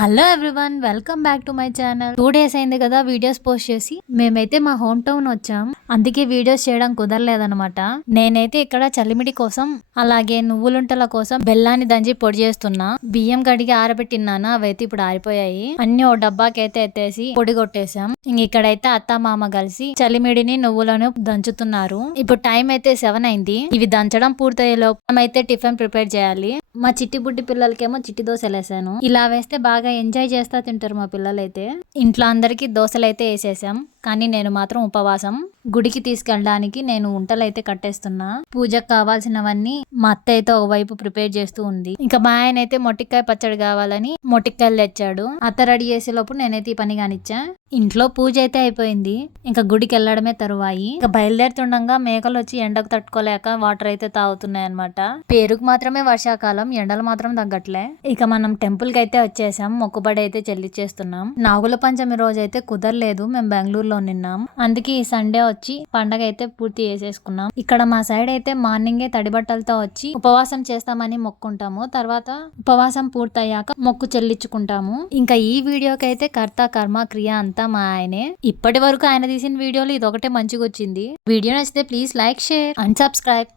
Hello everyone, welcome back to my channel. 2 days అయింది కదా videos post చేసి. మేమైతే మా హోమ్ టౌన్ వచ్చాం, అందుకే వీడియోస్ చేయడం కుదరలేదనమాట. నేనైతే ఇక్కడ చలిమిడి కోసం అలాగే నువ్వులుంటల కోసం బెల్లాన్ని దంచి పొడి చేస్తున్నా. బియ్యం కడిగి ఆరబెట్టినాను, అవైతే ఇప్పుడు ఆరిపోయాయి. అన్ని ఓ డబ్బాకి అయితే ఎత్తేసి పొడి కొట్టేశాం. ఇక్కడైతే అత్త మామ కలిసి చలిమిడిని నువ్వులను దంచుతున్నారు. ఇప్పుడు టైం అయితే 7 అయింది. ఇవి దంచడం పూర్తయ్యే లోపు అయితే టిఫిన్ ప్రిపేర్ చేయాలి. మా చిట్టి బుడ్డి పిల్లలకేమో చిట్టి దోశలు వేసాను. ఇలా వేస్తే బాగా ఎంజాయ్ చేస్తా తింటారు మా పిల్లలైతే. ఇంట్లో అందరికి దోశలు అయితే వేసేసాం, కానీ నేను మాత్రం ఉపవాసం. గుడికి తీసుకెళ్ళడానికి నేను ఉంటలైతే కట్టేస్తున్నా. పూజకు కావాల్సినవన్నీ మా అత్త అయితే ఒకవైపు ప్రిపేర్ చేస్తూ ఉంది. ఇంకా మా ఆయన అయితే మొట్టికాయ పచ్చడి కావాలని మొట్టికాయలు తెచ్చాడు. అత్త రెడీ చేసే లోపు నేనైతే ఈ పని కానిచ్చా. ఇంట్లో పూజ అయితే అయిపోయింది, ఇంకా గుడికి వెళ్ళడమే తరువాయి. ఇంకా బయలుదేరుతుండగా మేకలు వచ్చి ఎండకు తట్టుకోలేక వాటర్ అయితే తాగుతున్నాయి అనమాట. పేరుకు మాత్రమే వర్షాకాలం, ఎండలు మాత్రం తగ్గట్లే. ఇక మనం టెంపుల్ కి అయితే వచ్చేసాం, మొక్కుబడి అయితే చెల్లించేస్తున్నాం. నాగుల పంచమి రోజు అయితే కుదరలేదు, మేము బెంగళూరులో నిన్నాం. అందుకే ఈ సండే వచ్చి పండగ అయితే పూర్తి చేసేసుకున్నాం. ఇక్కడ మా సైడ్ అయితే మార్నింగే తడి బట్టలతో వచ్చి ఉపవాసం చేస్తామని మొక్కుంటాము. తర్వాత ఉపవాసం పూర్తయ్యాక మొక్కు చెల్లించుకుంటాము. ఇంకా ఈ వీడియోకి అయితే కర్త కర్మ క్రియ అంతా మా ఆయనే. ఇప్పటి వరకు ఆయన తీసిన వీడియోలు ఇదొకటే మంచిగా వచ్చింది. వీడియో నచ్చితే please like, share and subscribe.